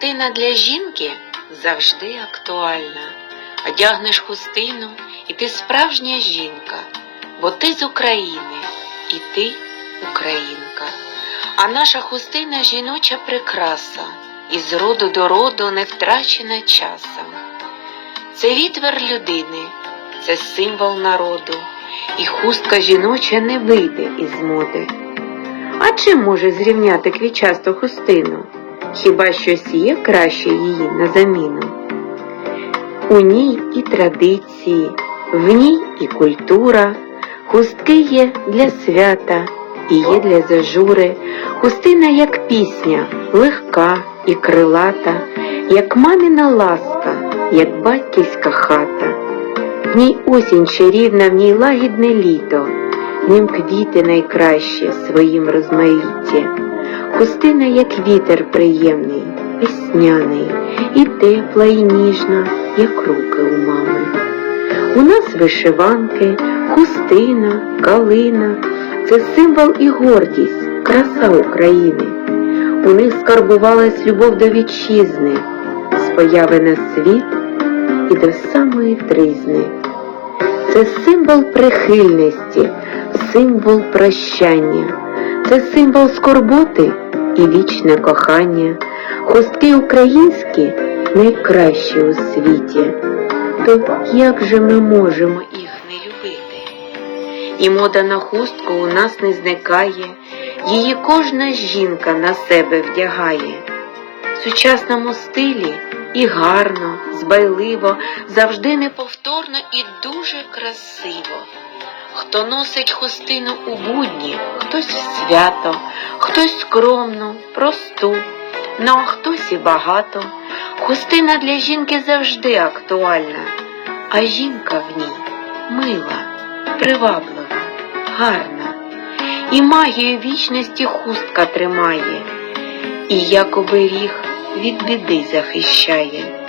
хустина для жінки завжди актуальна. Одягнеш хустину, і ти справжня жінка, бо ти з України, і ти українка. А наша хустина жіноча прикраса, і з роду до роду не втрачена часом. Це відвер людини, це символ народу, і хустка жіноча не вийде із моди. А чим може зрівняти квітчасту хустину? Хіба щось є краще її на заміну? У ній і традиції, в ній і культура, хустки є для свята і є для зажури, хустина як пісня, легка і крилата, як мамина ласка, як батьківська хата. В ній осінь чарівна, в ній лагідне літо, в нім квіти найкращі в своїм розмаїтті. Хустина, як вітер приємний, весняний, і тепла, і ніжна, як руки у мами. У нас вишиванки, хустина, калина це символ і гордість, краса України. У них скарбувалась любов до вітчизни, з появи на світ і до самої тризни. Це символ прихильності, символ прощання, це символ скорботи і вічне кохання. Хустки українські найкращі у світі. То як же ми можемо їх не любити? І мода на хустку у нас не зникає, її кожна жінка на себе вдягає. В сучасному стилі і гарно, збайливо, завжди неповторно і дуже красиво. Хто носить хустину у будні, хтось в свято, хтось скромну, просту, ну а хтось і багато. Хустина для жінки завжди актуальна, а жінка в ній мила, приваблива, гарна. І магію вічності хустка тримає, і як оберіг від біди захищає.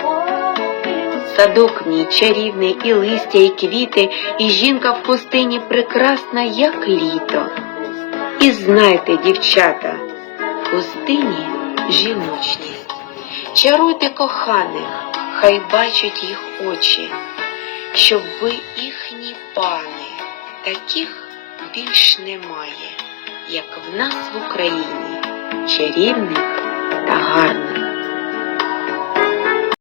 Садок мій чарівний і листя, і квіти, і жінка в хустині прекрасна, як літо. І знайте, дівчата, в хустині жіночність. Чаруйте коханих, хай бачать їх очі, щоб ви їхні пани, таких більш немає, як в нас в Україні, чарівних та гарних.